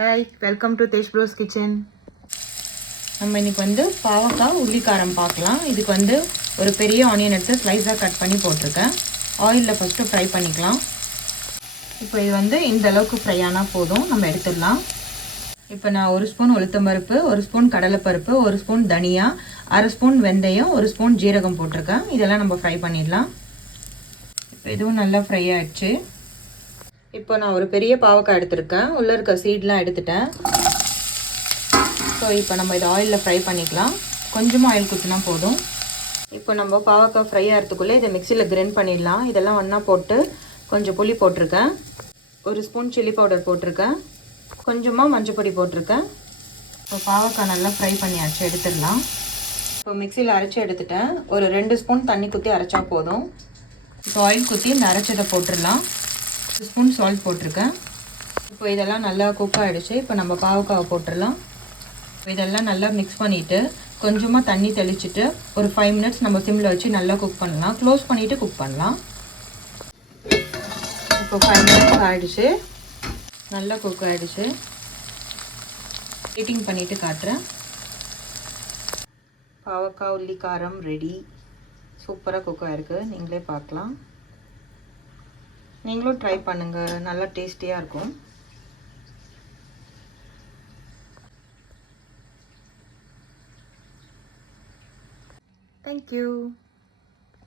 Hi, welcome to Desh bros kitchen. நம்ம இன்றைக்கி வந்து பாவக்காய் உள்ளிக்காரம் பார்க்கலாம். இதுக்கு வந்து ஒரு பெரிய ஆனியன் எடுத்து ஸ்லைஸாக கட் பண்ணி போட்டிருக்கேன். ஆயிலில் ஃபஸ்ட்டு ஃப்ரை பண்ணிக்கலாம். இப்போ இது வந்து இந்த அளவுக்கு ஃப்ரை ஆனால் போதும், நம்ம எடுத்துடலாம். இப்போ நான் 1 ஸ்பூன் உளுத்தம்பருப்பு, 1 ஸ்பூன் கடலைப்பருப்பு, 1 ஸ்பூன் தனியா, 1/2 ஸ்பூன் வெந்தயம், 1 ஸ்பூன் ஜீரகம் போட்டிருக்கேன். இதெல்லாம் நம்ம ஃப்ரை பண்ணிடலாம். இப்போ இதுவும் நல்லா ஃப்ரை ஆகிடுச்சு. இப்போ நான் ஒரு பெரிய பாவக்காய் எடுத்திருக்கேன். உள்ளே இருக்க சீட்லாம் எடுத்துட்டேன். ஸோ இப்போ நம்ம இதை ஆயிலில் ஃப்ரை பண்ணிக்கலாம். கொஞ்சமாக ஆயில் ஊற்றினா போதும். இப்போ நம்ம பாவக்காய் ஃப்ரை ஆகிறதுக்குள்ளே இதை மிக்சியில் கிரைண்ட் பண்ணிடலாம். இதெல்லாம் ஒன்றா போட்டு கொஞ்சம் புளி போட்டிருக்கேன், 1 ஸ்பூன் சில்லி பவுடர் போட்டிருக்கேன், கொஞ்சமாக மஞ்சப்பொடி போட்டிருக்கேன். இப்போ பாவக்காய் நல்லா ஃப்ரை பண்ணியாச்சு, எடுத்துடலாம். இப்போ மிக்சியில் அரைச்சி எடுத்துட்டேன். ஒரு 2 ஸ்பூன் தண்ணி ஊற்றி அரைச்சா போதும். இப்போ ஆயில் ஊற்றி இந்த அரைச்சதை போட்டுடலாம். 1 ஸ்பூன் சால்ட் போட்டிருக்கேன். இப்போ இதெல்லாம் நல்லா குக் ஆகிடுச்சு. இப்போ நம்ம பாவக்காவை போட்டுடலாம். இப்போ இதெல்லாம் நல்லா மிக்ஸ் பண்ணிவிட்டு கொஞ்சமாக தண்ணி தெளிச்சுட்டு ஒரு 5 மினிட்ஸ் நம்ம சிம்மில் வச்சு நல்லா குக் பண்ணலாம். க்ளோஸ் பண்ணிவிட்டு குக் பண்ணலாம். இப்போ 5 மினிட்ஸ் ஆகிடுச்சு, நல்லா குக் ஆகிடுச்சு. ஹீட்டிங் பண்ணிவிட்டு காட்டுறேன். பாவக்காய் உள்ளிக்காரம் ரெடி. சூப்பராக குக் ஆகிருக்கு, நீங்களே பார்க்கலாம். நீங்களும் ட்ரை பண்ணுங்கள், நல்லா டேஸ்டியாக இருக்கும். தேங்க்யூ.